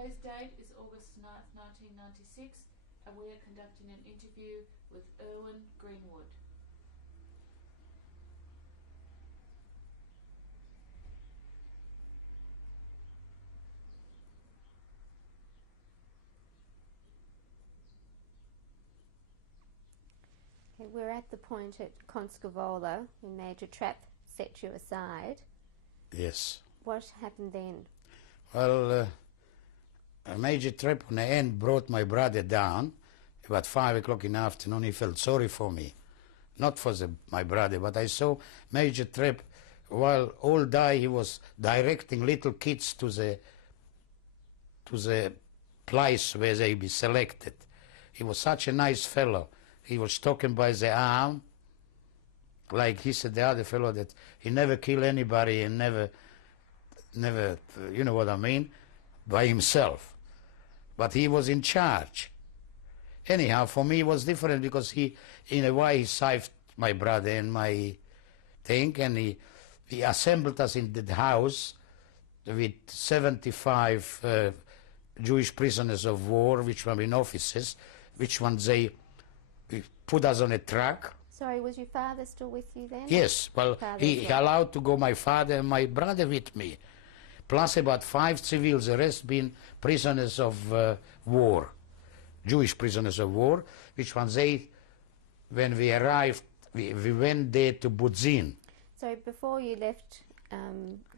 Today's date is August 9th, 1996, and we are conducting an interview with Ervin Greenwood. Okay, we're at the point at Conscavola when Major Trapp set you aside. Yes. What happened then? Well, Major Trapp on the end brought my brother down about 5 o'clock in the afternoon. He felt sorry for me, not for my brother, but I saw Major Trapp while all day he was directing little kids to the place where they be selected. He was such a nice fellow. He was talking by the arm, like he said, the other fellow, that he never kill anybody and never, you know what I mean, by himself. But he was in charge. Anyhow, for me it was different because he, in a way, he saved my brother and my thing, and he assembled us in the house with 75 Jewish prisoners of war, which were in offices, which ones they put us on a truck. Sorry, was your father still with you then? Yes, well, he allowed to go my father and my brother with me, plus about 5 civils, the rest being prisoners of war, Jewish prisoners of war, which ones they, when we arrived, we went there to Budzin. So before you left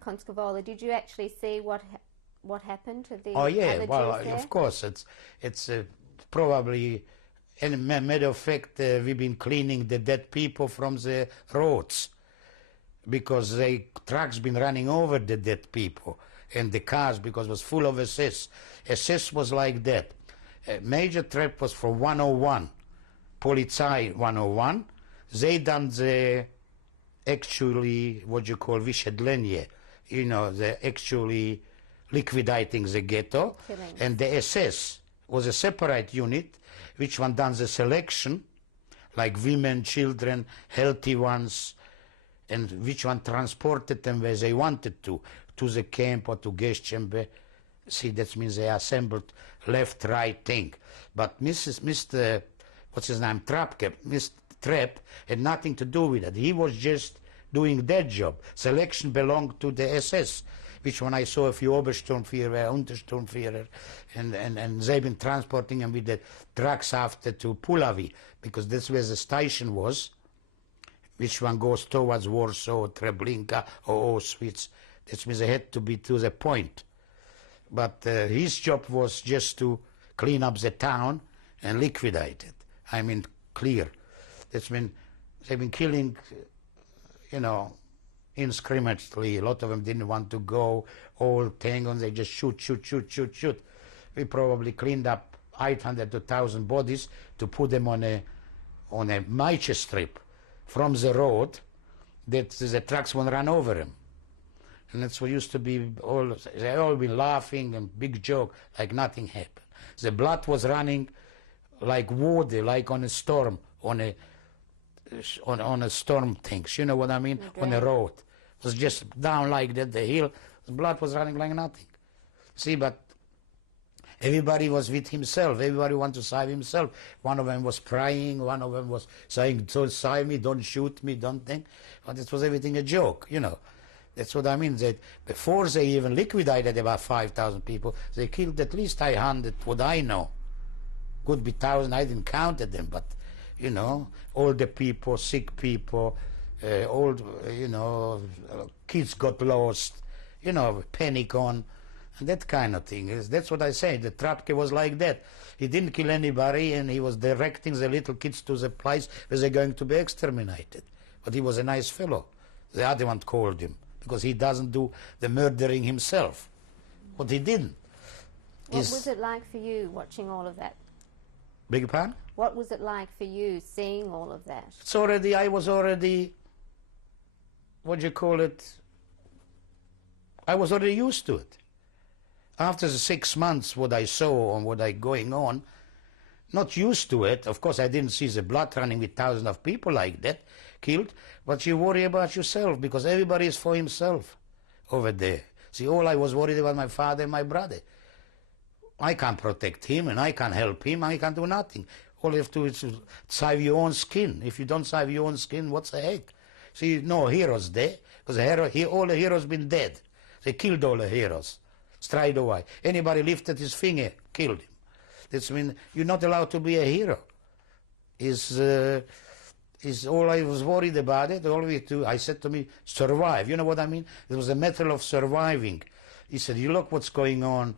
Conscavola, did you actually see what happened to the Oh yeah, other well, Jews there? of course, it's probably, and matter of fact, we've been cleaning the dead people from the roads because the trucks been running over the dead people and the cars because it was full of SS. SS was like that. Major Trapp was for 101, Polizei 101. They done the actually, what you call vyšetlenje, you know, the actually liquidating the ghetto. Killing. And the SS was a separate unit, which one done the selection, like women, children, healthy ones, and which one transported them where they wanted to the camp or to gas chamber. See, that means they assembled left, right thing. But Mr. What's his name, Mr. Trapp had nothing to do with it. He was just doing that job. Selection belonged to the SS, which when I saw a few Obersturmführer, Untersturmführer, and they've been transporting them with the trucks after to Puławy, because that's where the station was, which one goes towards Warsaw, Treblinka, or Auschwitz. That means they had to be to the point. But his job was just to clean up the town and liquidate it. I mean, clear. That means they've been killing, you know, indiscriminately. A lot of them didn't want to go, all thing, and they just shoot. We probably cleaned up 800 to 1,000 bodies to put them on a Major strip from the road that the trucks won't run over them. And that's what used to be, they all been laughing and big joke, like nothing happened. The blood was running like water, like on a storm, on a storm things, you know what I mean? Okay. On a road. It was just down like that, the hill, the blood was running like nothing. See, but everybody was with himself, everybody wanted to save himself. One of them was praying, one of them was saying, don't save me, don't shoot me, don't think. But it was everything a joke, you know. That's what I mean, that before they even liquidated about 5,000 people, they killed at least 100, what I know. Could be 1,000, I didn't count them, but, you know, older people, sick people, you know, kids got lost, you know, panic on, and that kind of thing. That's what I say, the Trapke was like that. He didn't kill anybody, and he was directing the little kids to the place where they're going to be exterminated. But he was a nice fellow. The other one called him, because he doesn't do the murdering himself. But he didn't. What was it like for you watching all of that? Beg your pardon? What was it like for you seeing all of that? I was already, what do you call it? I was already used to it. After the 6 months, what I saw and what I going on, not used to it. Of course, I didn't see the blood running with thousands of people like that killed, but you worry about yourself because everybody is for himself over there. See, all I was worried about my father and my brother. I can't protect him and I can't help him. I can't do nothing. All you have to do is save your own skin. If you don't save your own skin, what's the heck? See, no heroes there, because all the heroes been dead. They killed all the heroes, straight away. Anybody lifted his finger, killed him. That's mean you're not allowed to be a hero. Is all I was worried about it. I said to me, survive. You know what I mean? It was a matter of surviving. He said, you look what's going on.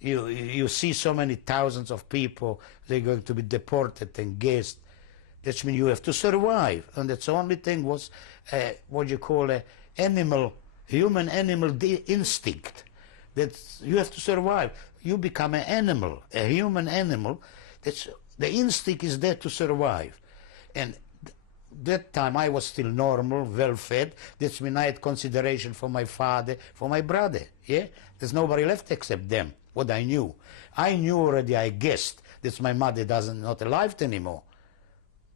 You see so many thousands of people, they're going to be deported and gassed. That means you have to survive. And that's the only thing was what you call a human-animal instinct. That you have to survive. You become an animal, a human animal. The instinct is there to survive. And that time I was still normal, well-fed. That means I had consideration for my father, for my brother. Yeah, there's nobody left except them. What I knew already. I guessed that my mother not alive anymore.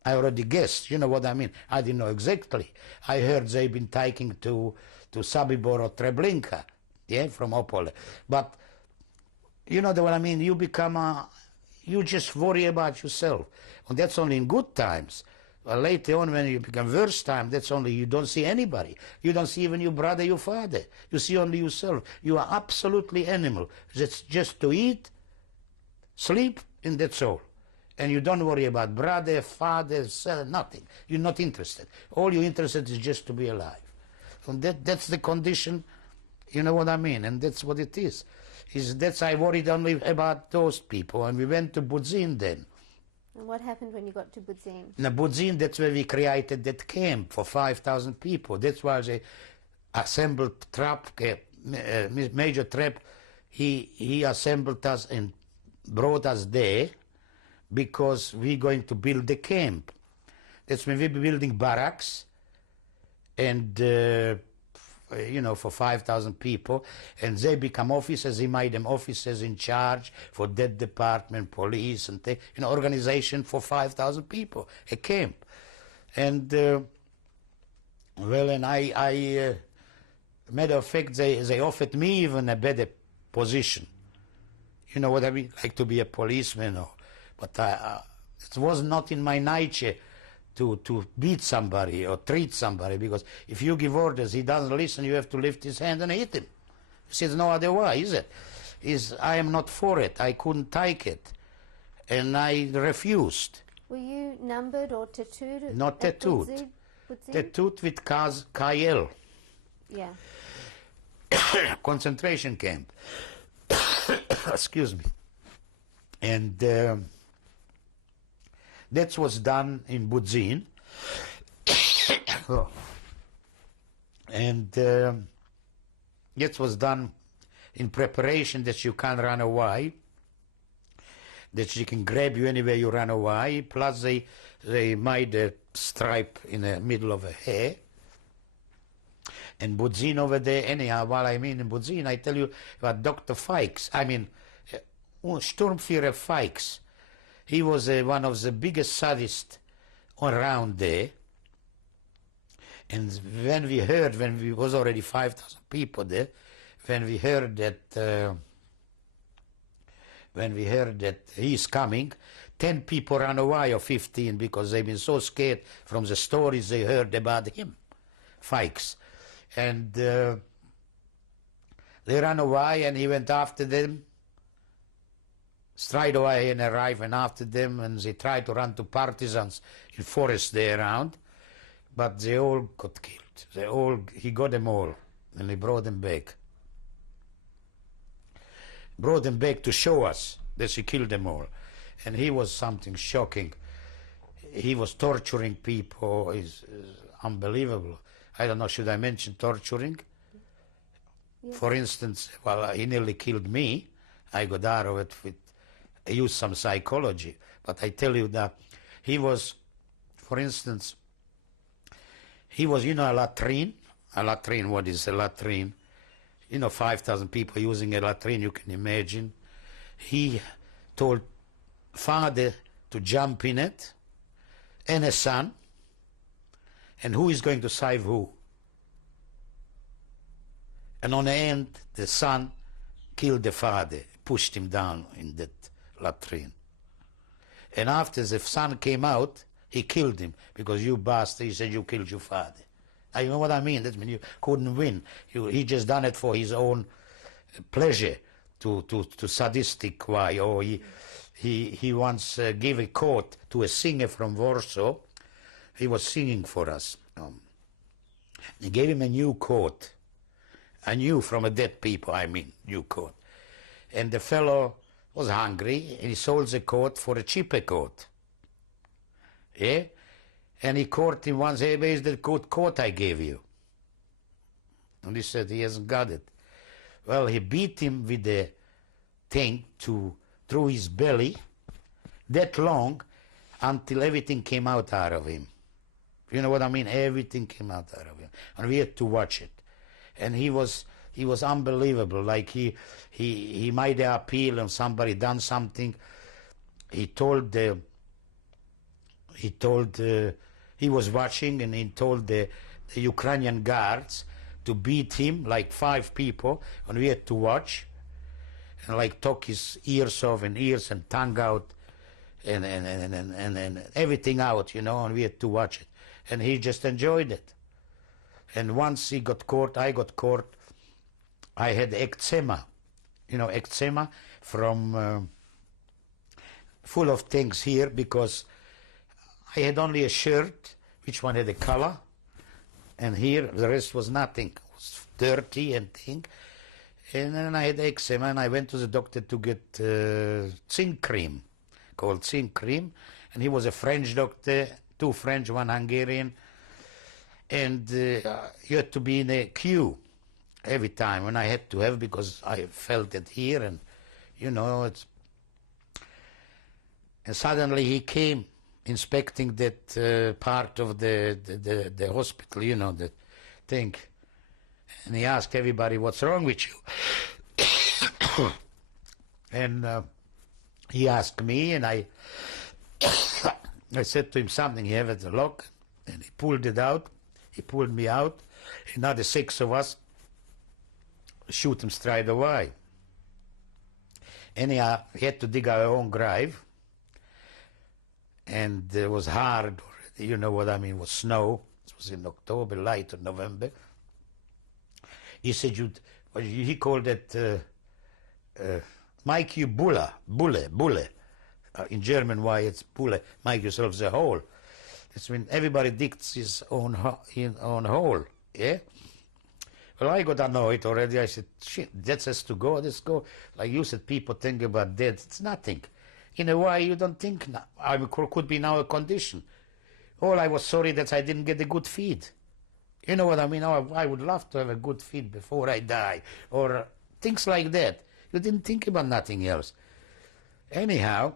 I already guessed. You know what I mean? I didn't know exactly. I heard they've been taken to Sobibor or Treblinka, yeah, from Opole. But you know what I mean? You become you just worry about yourself, and that's only in good times. Later on, when you become worse time, that's only you don't see anybody. You don't see even your brother, your father. You see only yourself. You are absolutely animal. That's just to eat, sleep, and that's all. And you don't worry about brother, father, son, nothing. You're not interested. All you're interested is just to be alive. And that's the condition, you know what I mean? And that's what it is. That's I worried only about those people. And we went to Budzin then. And what happened when you got to Budzin? Now, Budzin, that's where we created that camp for 5,000 people. That's why they assembled Major Trapp. He assembled us and brought us there because we're going to build the camp. That's when we're building barracks and, for 5,000 people. And they become officers. He made them officers in charge for that department, police, and organization for 5,000 people, a camp. And, and I matter of fact, they offered me even a better position. You know what I mean? Like to be a policeman. But it was not in my nature to beat somebody or treat somebody, because if you give orders, he doesn't listen, you have to lift his hand and hit him. He says, no other way, is it? I am not for it. I couldn't take it. And I refused. Were you numbered or tattooed? Not tattooed. Budzin? Tattooed with KL. Yeah. Concentration camp. Excuse me. And that was done in Budzin. And that was done in preparation that you can't run away, that she can grab you anywhere you run away. Plus they made a stripe in the middle of a hair. And Budzin over there, anyhow, while I'm in Budzin, I tell you about Dr. Fikes. Sturmführer Fikes. He was one of the biggest sadists around there. And when we was already 5,000 people there, when we heard that he's coming, 10 people ran away, or 15, because they've been so scared from the stories they heard about him, Fikes. And they ran away, and he went after them, straight away, and arrived and after them, and they tried to run to partisans in forest there around, but they all got killed. He got them all, and he brought them back. Brought them back to show us that he killed them all. And he was something shocking. He was torturing people. It's unbelievable. I don't know, should I mention torturing? Yes. For instance, he nearly killed me. I got out of it I used some psychology. But I tell you that he was, for instance, a latrine. A latrine, what is a latrine? 5,000 people using a latrine, you can imagine. He told father to jump in it, and a son, and who is going to save who? And on the end, the son killed the father, pushed him down in that latrine. And after the son came out, he killed him, because you bastard, he said, you killed your father. You know what I mean? That means you couldn't win. He just done it for his own pleasure, to sadistic way. Or he once gave a coat to a singer from Warsaw. He was singing for us. They gave him a new coat. A new, from a dead people, I mean, new coat. And the fellow was hungry, and he sold the coat for a cheaper coat. Yeah? And he caught him once, hey, where's the coat I gave you? And he said he hasn't got it. Well, he beat him with the thing through his belly that long until everything came out of him. You know what I mean? Everything came out of him. And we had to watch it. And he was unbelievable. Like he made the appeal, and somebody done something. He was watching, and he told the Ukrainian guards to beat him, like 5 people, and we had to watch, and like took his ears off, and ears and tongue out, and everything out, you know, and we had to watch it. And he just enjoyed it. And once he got caught, I got caught. I had eczema, you know, eczema from full of things here, because I had only a shirt, which one had a color, and here the rest was nothing. It was dirty and thing. And then I had eczema, and I went to the doctor to get zinc cream, called zinc cream. And he was a French doctor, 2 French, 1 Hungarian. And you had to be in a queue every time, and I had to have, because I felt it here, and you know, it's. And suddenly he came inspecting that part of the hospital, you know, that thing, and he asked everybody, what's wrong with you? And he asked me, and I said to him something. He had a lock, and he pulled it out. He pulled me out, and now the 6 of us shoot him straight away. Anyhow, we had to dig our own grave, and it was hard already, you know what I mean, it was snow. It was in October, late November. He said, he called it, make you bulle. In German, why it's bulle, make yourself the hole. It's when everybody digs his own hole, yeah? Well, I got annoyed already. I said, shit, that has to go, let's go. Like you said, people think about death. It's nothing. In a way, you don't think, I could be now a condition. All I was sorry that I didn't get a good feed. You know what I mean? Oh, I would love to have a good feed before I die. Or things like that. You didn't think about nothing else. Anyhow,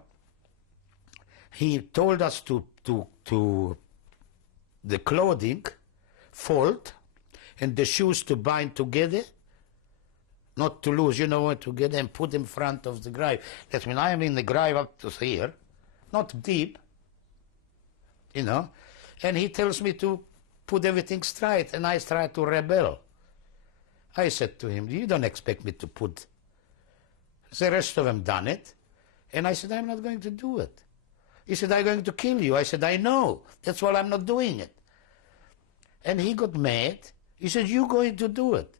he told us to the clothing fold, and the shoes to bind together, not to lose, you know, together, and put in front of the grave. That means I am in the grave up to here, not deep, you know, and he tells me to put everything straight, and I try to rebel. I said to him, you don't expect me to put, the rest of them done it, and I said, I'm not going to do it. He said, I'm going to kill you. I said, I know. That's why I'm not doing it. And he got mad. He said, you're going to do it.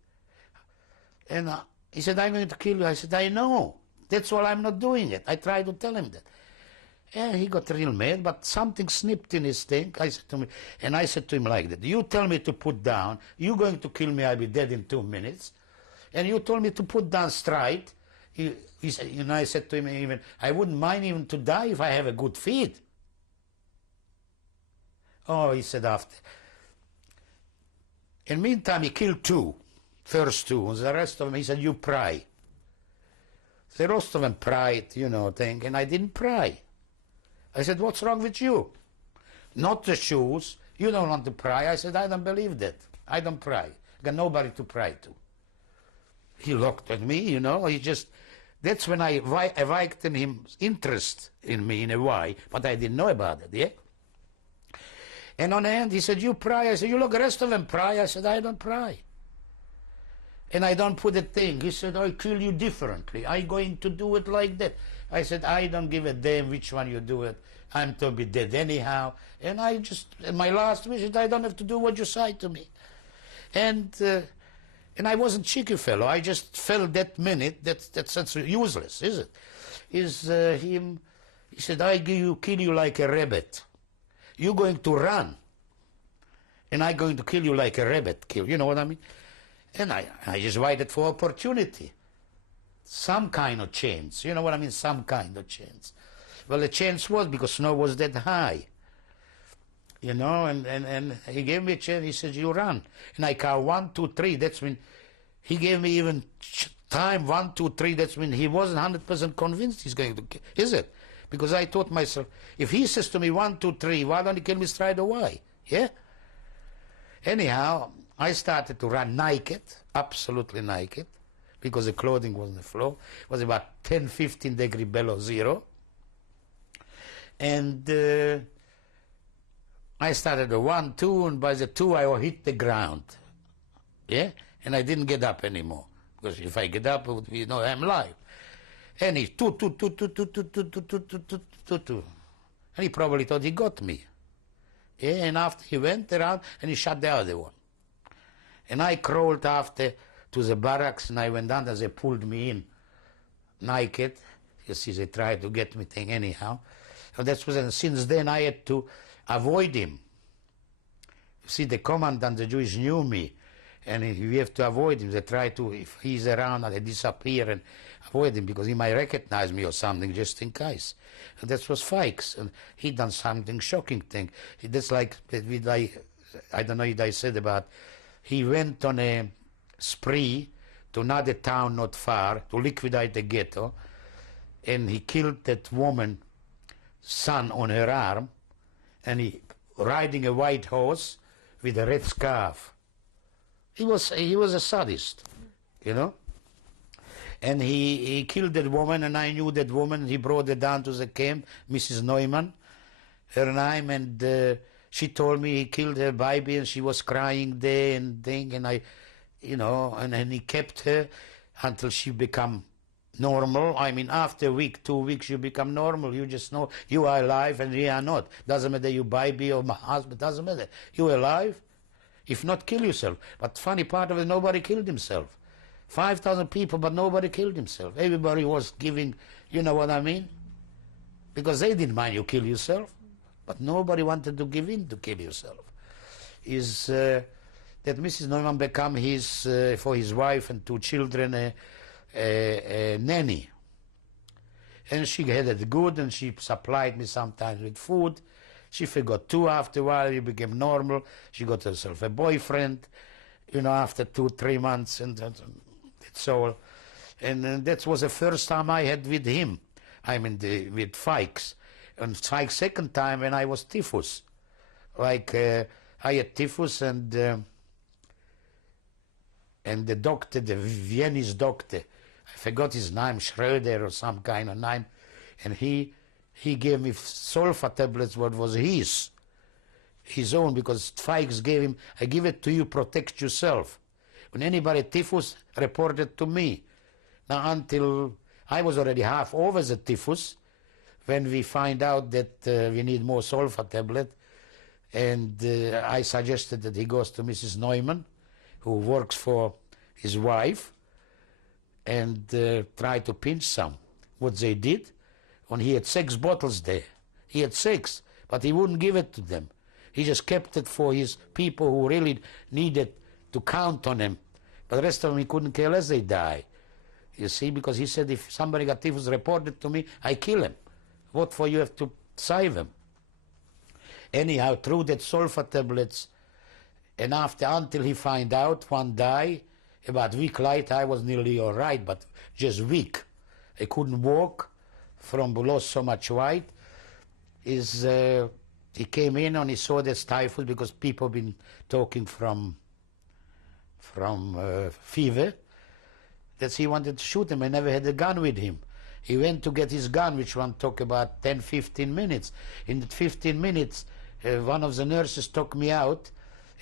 And he said, I'm going to kill you. I said, I know. That's why I'm not doing it. I tried to tell him that. And he got real mad, but something snipped in his thing. I said to him like that, you tell me to put down, you're going to kill me, I'll be dead in 2 minutes. And you told me to put down straight. He said, you know, I said to him, even I wouldn't mind even to die if I have a good feed. Oh, he said after. In the meantime, he killed 2, first 2, and the rest of them, he said, you pray. The rest of them prayed, you know, thing, and I didn't pray. I said, what's wrong with you? Not the shoes. You don't want to pray. I said, I don't believe that. I don't pray. I got nobody to pray to. He looked at me, you know, he just, that's when I awakened him interest in me in a way, but I didn't know about it, yeah? And on the end, he said, you pray. I said, you look, the rest of them pray. I said, I don't pray. And I don't put a thing. He said, I kill you differently. I going to do it like that. I said, I don't give a damn which one you do it. I'm to be dead anyhow. And I just, my last wish is I don't have to do what you say to me. And I wasn't cheeky fellow. I just felt that minute that's useless, is it? He said, I kill you like a rabbit. You're going to run. And I'm going to kill you like a rabbit kill. You know what I mean? And I just waited for opportunity. Some kind of chance. You know what I mean? Some kind of chance. Well, the chance was because snow was that high. You know, and he gave me a chance. He said, you run. And I count 1, 2, 3. That's when he gave me even time 1, 2, 3. That's when he wasn't 100% convinced he's going to, is it? Because I thought myself, if he says to me 1, 2, 3, why don't he kill me straight away? Yeah? Anyhow, I started to run naked, absolutely naked, because the clothing was on the floor. It was about 10, 15 degrees below zero. And I started a 1, 2, and by the 2 I hit the ground. Yeah? And I didn't get up anymore. Because if I get up, it would be, you know, I'm live. And he, 2, 2, 2, 2, 2, 2, 2, 2, 2, 2, 2, 2, 2. And he probably thought he got me. Yeah, and after he went around and he shot the other one. And I crawled after to the barracks and I went down and they pulled me in naked. You see, they tried to get me thing anyhow. And that's was, and since then I had to avoid him. You see, the commandant, the Jewish, knew me. And we have to avoid him. They try to, if he's around, they disappear and avoid him because he might recognize me or something just in case. And that was Fikes. And he done something shocking thing. That's like, I don't know if I said about, he went on a spree to another town not far to liquidate the ghetto. And he killed that woman, son on her arm. And he riding a white horse with a red scarf. He was a sadist, you know. And he killed that woman, and I knew that woman. He brought her down to the camp, Mrs. Neumann, her name, and she told me he killed her baby, and she was crying there and thing, and I, you know, and he kept her until she become normal. I mean, after a week, 2 weeks, you become normal. You just know you are alive and we are not. Doesn't matter you baby or my husband, doesn't matter. You are alive. If not, kill yourself. But funny part of it, nobody killed himself. 5,000 people, but nobody killed himself. Everybody was giving, you know what I mean? Because they didn't mind you kill yourself, but nobody wanted to give in to kill yourself. Is that Mrs. Neumann become his, for his wife and 2 children, a nanny. And she had it good, and she supplied me sometimes with food. She forgot too after a while. She became normal. She got herself a boyfriend, you know, after 2, 3 months, and that's all. And that was the first time I had with him. I mean, with Fikes. And Fikes' second time when I was typhus. Like, I had typhus, and the doctor, the Viennese doctor, I forgot his name, Schroeder or some kind of name, and he gave me sulfur tablets, what was his own, because Fikes gave him, I give it to you, protect yourself. When anybody typhus, reported to me. Now until I was already half over the typhus, when we find out that we need more sulfur tablet, and I suggested that he goes to Mrs. Neumann, who works for his wife, and try to pinch some. What they did, when he had 6 bottles there. He had 6, but he wouldn't give it to them. He just kept it for his people who really needed to count on him. But the rest of them, he couldn't care less they die. You see, because he said, if somebody got typhus reported to me, I kill him. What for you have to save him? Anyhow, through that sulfur tablets, and after, until he find out, one day, about a week later, I was nearly all right, but just weak. I couldn't walk. From lost so much weight, he came in and he saw the typhus because people been talking from fever. That he wanted to shoot him. I never had a gun with him. He went to get his gun, which one took about 10, 15 minutes. In that 15 minutes, one of the nurses took me out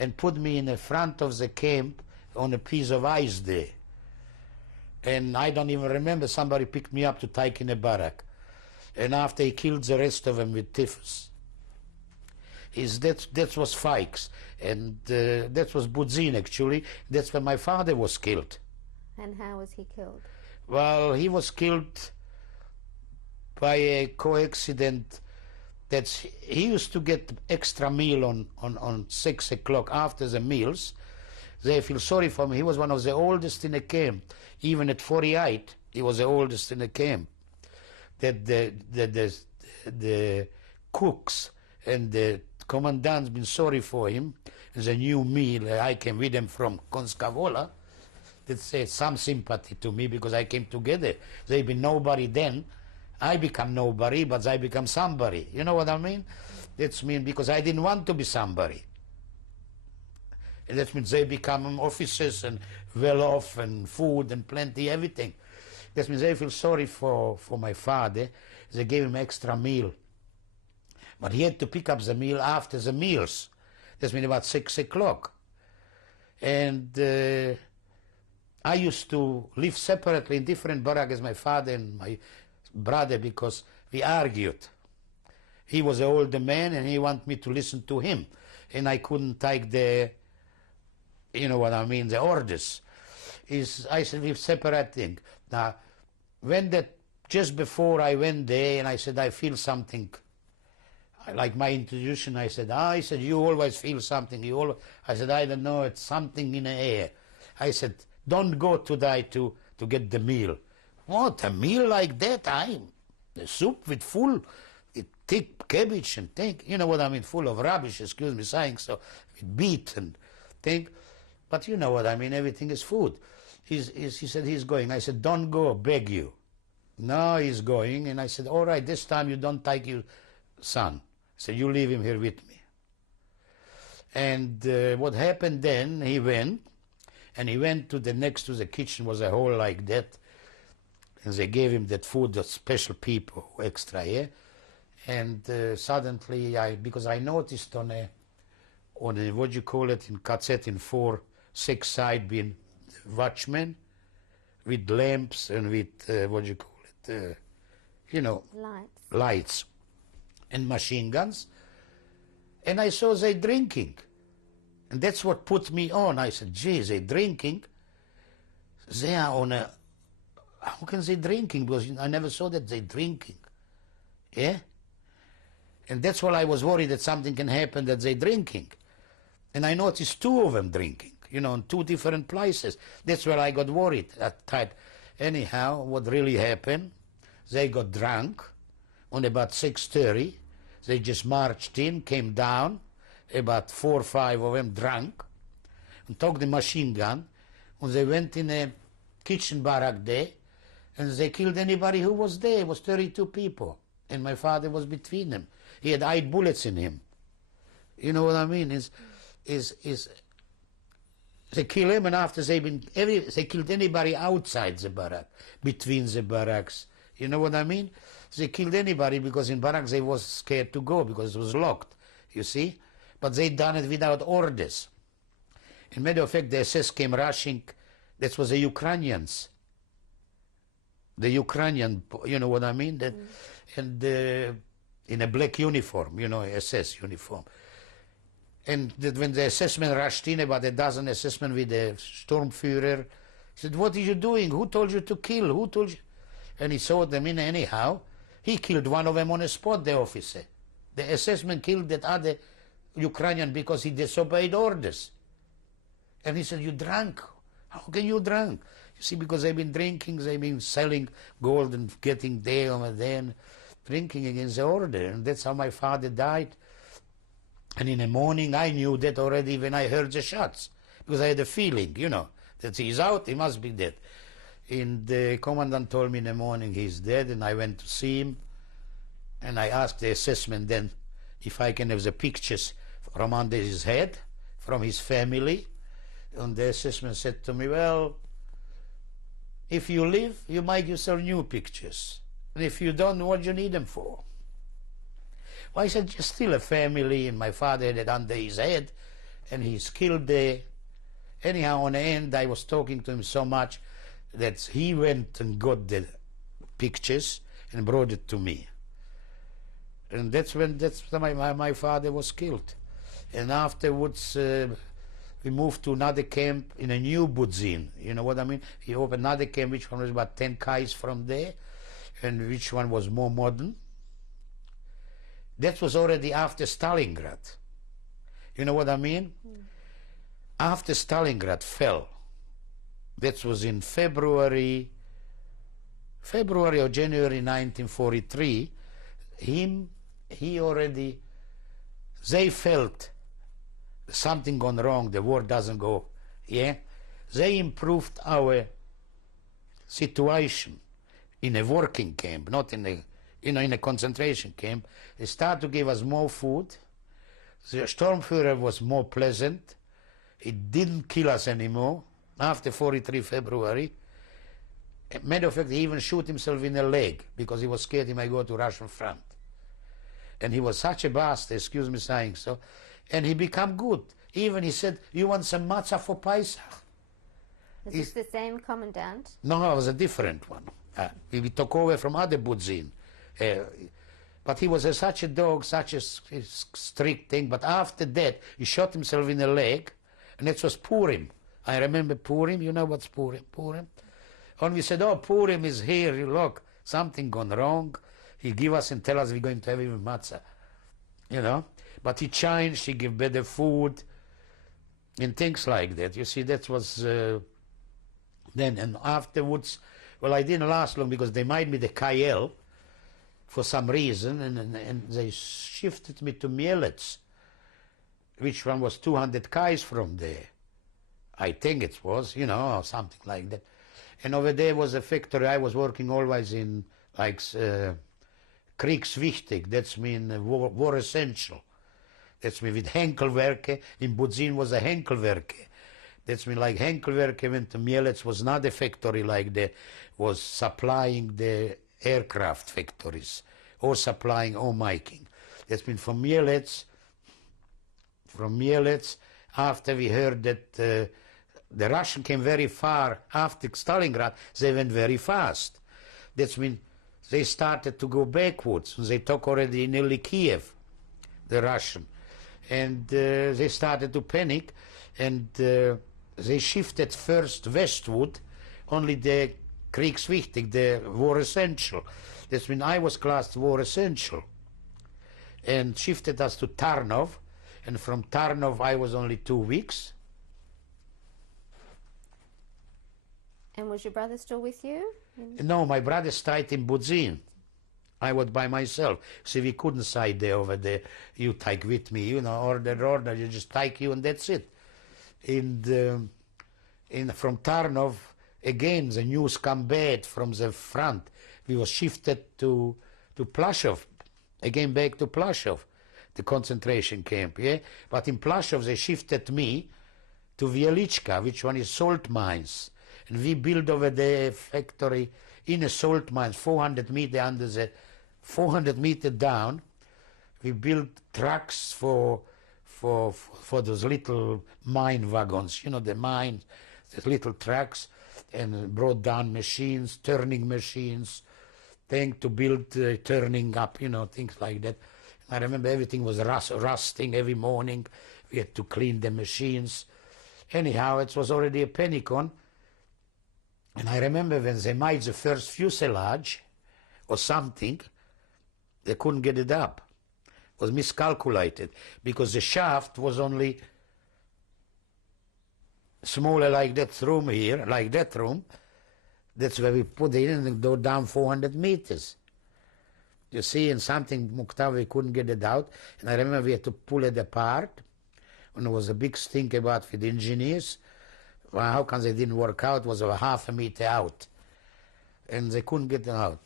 and put me in the front of the camp on a piece of ice there. And I don't even remember, somebody picked me up to take in a barrack. And after he killed the rest of them with typhus. That was Fikes. And that was Budzin, actually. That's where my father was killed. And how was he killed? Well, he was killed by a coincidence that he used to get extra meal on 6 o'clock after the meals. They feel sorry for him. He was one of the oldest in the camp. Even at 48, he was the oldest in the camp. That the cooks and the commandants been sorry for him. The new meal, I came with them from Konskavola. That said some sympathy to me because I came together. They been nobody then. I become nobody, but I become somebody. You know what I mean? That's mean because I didn't want to be somebody. And that means they become officers and well off and food and plenty, everything. That means they feel sorry for my father. They gave him extra meal. But he had to pick up the meal after the meals. That means about 6 o'clock. And I used to live separately in different barracks as my father and my brother because we argued. He was an older man and he wanted me to listen to him. And I couldn't take the, you know what I mean, the orders. I said, we're separating. Now, when that, just before I went there and I said, I feel something, like my introduction, I said, you always feel something. I said, I don't know, it's something in the air. I said, don't go today to get the meal. What, a meal like that? The soup with full, thick cabbage and thing, you know what I mean, full of rubbish, excuse me saying so, with beet and thing. But you know what I mean, everything is food. He said he's going. I said, don't go, beg you. No, he's going. And I said, all right, this time you don't take your son. I said, you leave him here with me. And what happened then, he went to the next to the kitchen, was a hole like that. And they gave him that food, the special people, extra, yeah? And suddenly, because I noticed on a, what you call it, in cassette, in 4-6 side, being watchmen with lamps and with, what you call it, lights and machine guns. And I saw they drinking. And that's what put me on. I said, gee, they drinking. They are on a, how can they drinking? Because I never saw that they drinking. Yeah? And that's why I was worried that something can happen that they drinking. And I noticed 2 of them drinking, in 2 different places. That's where I got worried at that. Anyhow, what really happened, they got drunk on about 6:30. They just marched in, came down, about 4 or 5 of them drunk, and took the machine gun, and they went in a kitchen barrack there, and they killed anybody who was there. It was 32 people, and my father was between them. He had 8 bullets in him. You know what I mean? They kill him, and after they killed anybody outside the barrack, between the barracks. You know what I mean? They killed anybody because in barracks they was scared to go because it was locked, you see? But they done it without orders. In matter of fact, the SS came rushing. That was the Ukrainians. The Ukrainian, you know what I mean? And in a black uniform, SS uniform. And when the SS men rushed in, about a dozen SS men with the Sturmführer, he said, what are you doing? Who told you to kill? Who told you? And he saw them in anyhow. He killed one of them on the spot, the officer. The SS man killed that other Ukrainian because he disobeyed orders. And he said, you drunk? How can you drunk? You see, because they've been drinking, they've been selling gold and getting there and then drinking against the order. And that's how my father died. And in the morning, I knew that already when I heard the shots. Because I had a feeling, that he's out, he must be dead. And the commandant told me in the morning he's dead, and I went to see him. And I asked the assessment then if I can have the pictures from under his head, from his family. And the assessment said to me, well, if you live, you make yourself new pictures. And if you don't, what do you need them for? Well, I said, just still a family, and my father had it under his head, and he's killed there. Anyhow, on the end, I was talking to him so much, that he went and got the pictures and brought it to me. And that's when my father was killed. And afterwards, we moved to another camp in a new Budzin. You know what I mean? He opened another camp, which one was about 10 kais from there, and which one was more modern. That was already after Stalingrad. You know what I mean? After Stalingrad fell, that was in February or January 1943, they felt something gone wrong, the war doesn't go, yeah? They improved our situation in a working camp, not in a, in a concentration camp. They started to give us more food. The Sturmführer was more pleasant. It didn't kill us anymore after 43 February. Matter of fact, he even shoot himself in the leg because he was scared he might go to Russian front. And he was such a bastard, excuse me saying so, and he became good. Even he said, "You want some matzah for Pesach?" Is this the same commandant? No, it was a different one. We took over from other Budzin. But he was such a dog, such a strict thing. But after that, he shot himself in the leg, and it was Purim. I remember Purim. You know what's Purim? Purim. And we said, "Oh, Purim is here. You look, something gone wrong." He give us and tell us we're going to have even matzah, you know. But he changed. He gave better food and things like that. You see, that was then. And afterwards, well, I didn't last long because they made me the KL for some reason, and they shifted me to Mielec, which one was 200 kais from there. I think it was, you know, or something like that. And over there was a factory. I was working always in, like, Kriegswichtig, that's mean war essential. That's mean with Henkelwerke, in Budzin was a Henkelwerke. That's mean like Henkelwerke went to Mielec, was not a factory like that, was supplying the aircraft factories, or supplying or making. That's mean from Mielec, after we heard that the Russian came very far after Stalingrad, they went very fast. That's mean they started to go backwards. They took already nearly Kiev, the Russian. And they started to panic, and they shifted first westward, only the Kriegswichtig, the war essential. That's when I was classed war essential. And shifted us to Tarnov, and from Tarnov I was only 2 weeks. And was your brother still with you? No, my brother stayed in Budzin. I was by myself. So we couldn't stay there over there. You take with me, you know, order, you just take you and that's it. And from Tarnov, again, the news come bad from the front. We were shifted to Plaszow, again back to Plaszow, the concentration camp, yeah? But in Plaszow, they shifted me to Wieliczka, which one is salt mines. And we built over the factory in a salt mines, 400 meter under the, 400 meter down. We built trucks for those little mine wagons, you know, the mine, the little trucks, and brought down machines, turning machines, thing to build turning up, you know, things like that. I remember everything was rusting every morning. We had to clean the machines. Anyhow, it was already a panic on. And I remember when they made the first fuselage or something, they couldn't get it up. It was miscalculated because the shaft was only smaller like that room here, like that room. That's where we put it in and go down 400 meters. You see, and something Mukhtar, we couldn't get it out. And I remember we had to pull it apart. And there was a big stink about with the engineers. Well, how come they didn't work out? It was a half a meter out. And they couldn't get it out.